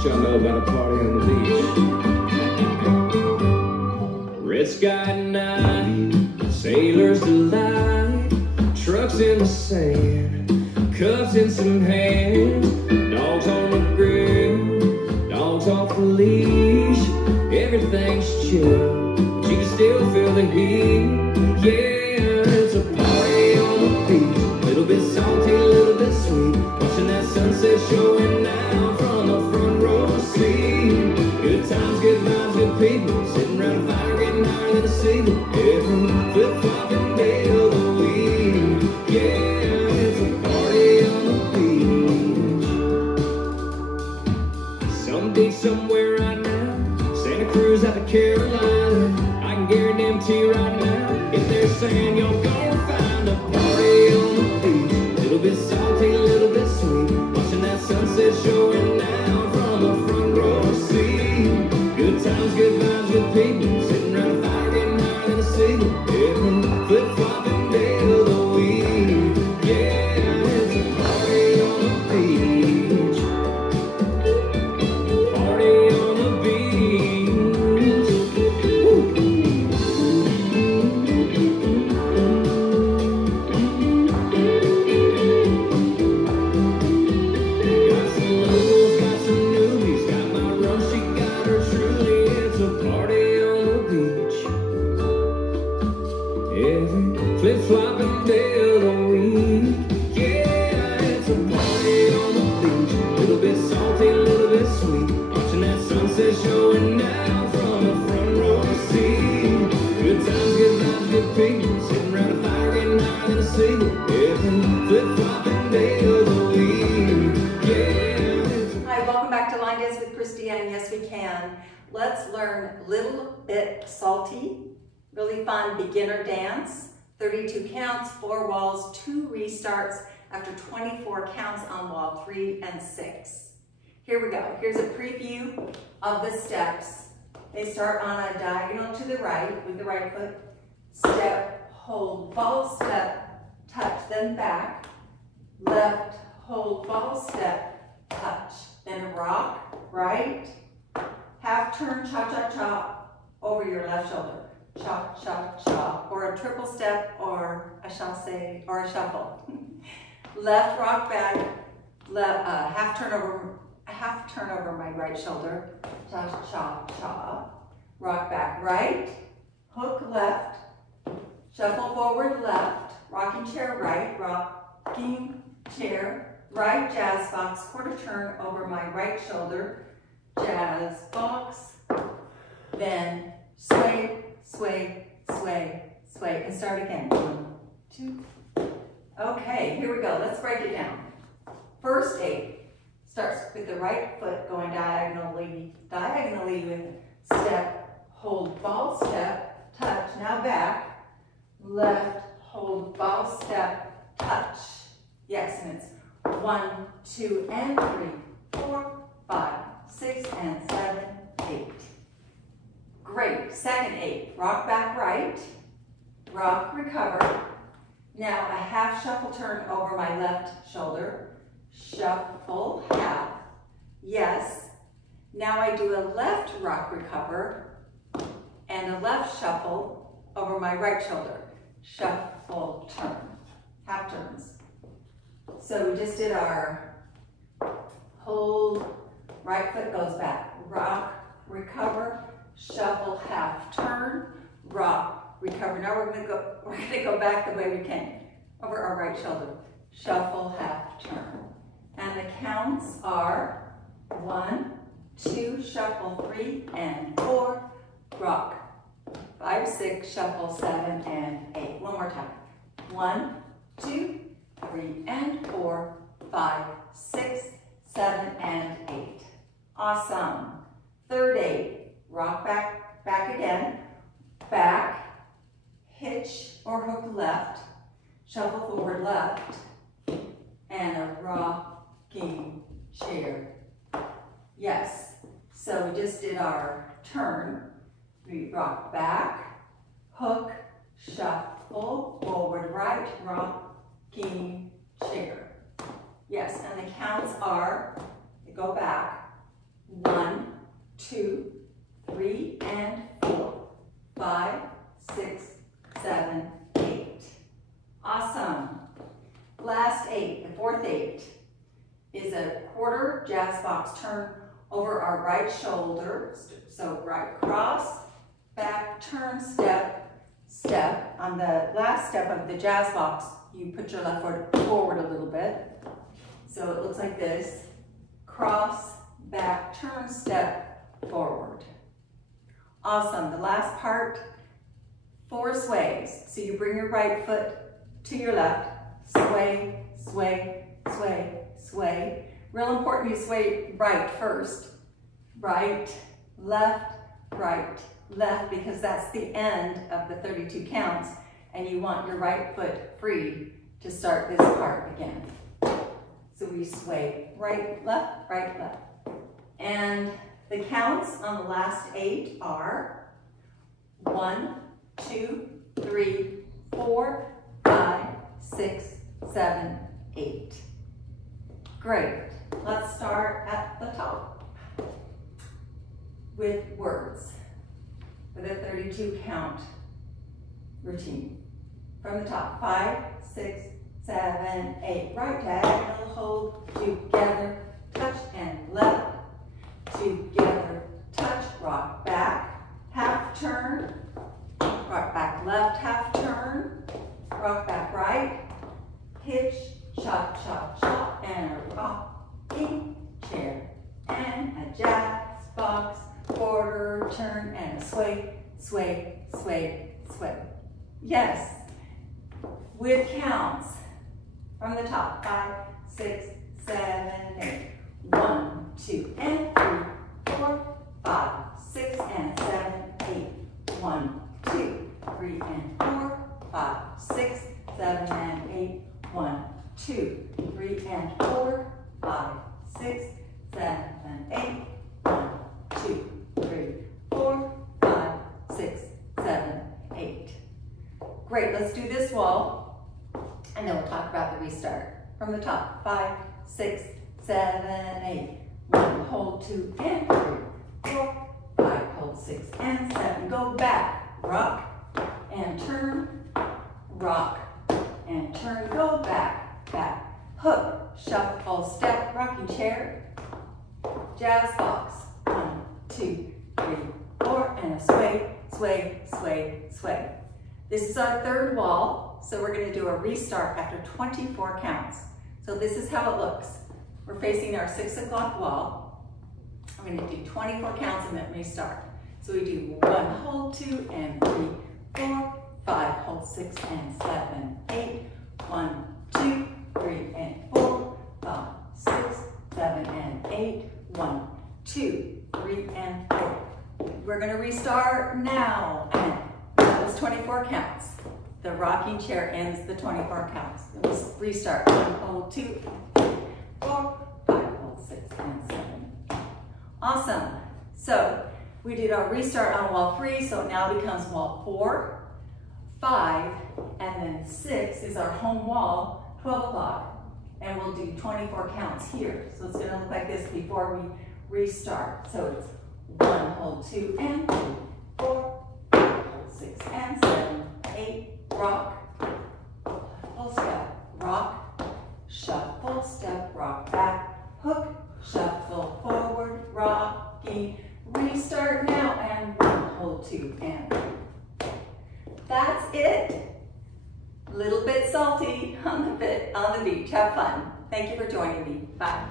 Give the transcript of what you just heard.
What y'all know about a party on the beach? Red sky night, sailor's delight, trucks in the sand, cups in some hands, dogs on the grill, dogs off the leash. Everything's chill, but you can still feel the heat. Yeah, it's a party on the beach, a little bit salty, a little bit sweet, watching that sunset showing now from the front row seat. Good times, good vibes, good people, sitting around a fire getting higher than a seagull. Every flip-flopping day of the week. Yeah, it's a party on the beach. Some beach somewhere right now, Santa Cruz out to Carolina. I can guarantee right now, if they're saying you're gonna find a party on the beach, a little bit salty, a little bit sweet, watching that sunset showing now from the front row seat. Good times, good vibes, good people, sitting around a fire getting higher than a seagull. Every flip-flopping day of the week. Yeah, it's a party on the beach. Party on the beach. Woo. Got some locals, got some newbies, got my rum, she got her truly. It's a party on the beach. Every flip-flopping day of the week. Yeah, it's a party on the beach. A little bit salty, a little bit sweet, watching that sunset showing now from the front row seat. Good times, good vibes, good people, sitting around a fire getting higher than a seagull. Every flip-flopping day of the week. Yeah, it's a Hi, welcome back to Line Dance with Christy and Yes We Can. Let's learn Little Bit Salty, really fun beginner dance. 32 counts, 4 walls, 2 restarts after 24 counts on wall 3 and 6. Here we go. Here's a preview of the steps. They start on a diagonal to the right with the right foot. Step, hold, ball, step, touch, then back. Left, hold, ball, step, touch. Then rock, right. Half turn, cha-cha-cha over your left shoulder. Cha-cha-cha, or a triple step, or a chassé, or a shuffle. Left rock back, half turn over my right shoulder. Cha-cha-cha, rock back right, hook left, shuffle forward left, rocking chair right, rocking chair right, jazz box, quarter turn over my right shoulder, jazz box, then sway, sway, sway, sway, and start again. 1, 2. Okay, here we go. Let's break it down. First 8 starts with the right foot going diagonally with step, hold, ball, step, touch. Now back, left, hold, ball, step, touch. Yes, and it's 1, 2, and 3, 4, 5, 6, and 7, 8. Great. Second 8. Rock back right. Rock, recover. Now a half shuffle turn over my left shoulder. Shuffle, half. Yes. Now I do a left rock recover and a left shuffle over my right shoulder. Shuffle, turn. Half turns. So we just did our hold, right foot goes back. Rock, recover, shuffle, half turn, rock, recover. Now we're gonna go back the way we came. Over our right shoulder. Shuffle, half turn. And the counts are 1, 2, shuffle, 3, and 4, rock. 5, 6, shuffle, 7, and 8. One more time. 1, 2, 3, and 4, 5, 6, 7, and 8. Awesome. Third 8. Rock back, back again, back, hitch or hook left, shuffle forward left, and a rocking chair. Yes, so we just did our turn. We rock back, hook, shuffle, forward right, rocking chair. Yes, and the counts are, go back, 1, 2, 3, and 4, 5, 6, 7, 8. Awesome. Last 8, the fourth 8, is a quarter jazz box turn over our right shoulder. So right cross, back, turn, step, step. On the last step of the jazz box, you put your left foot forward a little bit. So it looks like this. Cross, back, turn, step, forward. Awesome. The last part, 4 sways. So you bring your right foot to your left. Sway, sway, sway, sway. Real important you sway right first. Right, left, because that's the end of the 32 counts, and you want your right foot free to start this part again. So we sway right, left, right, left. And the counts on the last 8 are 1, 2, 3, 4, 5, 6, 7, 8. Great. Let's start at the top with words for the 32 count routine. From the top, 5, 6, 7, 8. Right diagonal, hold, together, touch, and left, together, touch, rock back, half turn, rock back left, half turn, rock back right, hitch, chop, chop, chop, and a rocking chair, and a jazz box, quarter turn, and a sway, sway, sway, sway. Yes, with counts from the top, 5, 6, 7, 8. 1, 2, and 3, 4, 5, 6, and 7, 8. 1, 2, 3, and 4, 5, 6, 7, and 8. 1, 2, 3, and 4, 5, 6, 7, 8. 1, 2, 3, 4, 5, 6, 7, 8. Great, let's do this wall, and then we'll talk about the restart. From the top, 5, 6, 7, 8. 1, hold, 2, and 3, 4, 5, hold, 6, and 7. Go back, rock, and turn, rock, and turn, go back, back, hook, shuffle, step, rocking chair, jazz box, 1, 2, 3, 4, and a sway, sway, sway, sway. This is our third wall, so we're going to do a restart after 24 counts. So this is how it looks. We're facing our 6 o'clock wall. We're going to do 24 counts and then restart. So we do 1, hold, 2, and 3, 4, 5, hold, 6, and 7, 8. 1, 2, 3, and 4, 5, 6, 7, and 8. 1, 2, 3, and 4. We're going to restart now. And that was 24 counts. The rocking chair ends the 24 counts. Let's restart. 1, hold, 2, 3, 4, 5, hold, 6, and 7. Awesome. So we did our restart on wall 3, so it now becomes wall 4, 5, and then 6 is our home wall, 12 o'clock. And we'll do 24 counts here. So it's going to look like this before we restart. So it's 1, hold, 2, and 3, 4, 5, hold, 6, and 7, 8, rock, shuffle, step, rock, shuffle, step, rock back, hook, shuffle, forward, rocking, restart now, and 1, hold, 2, and 3. That's it. Little bit salty on the beach. Have fun. Thank you for joining me. Bye.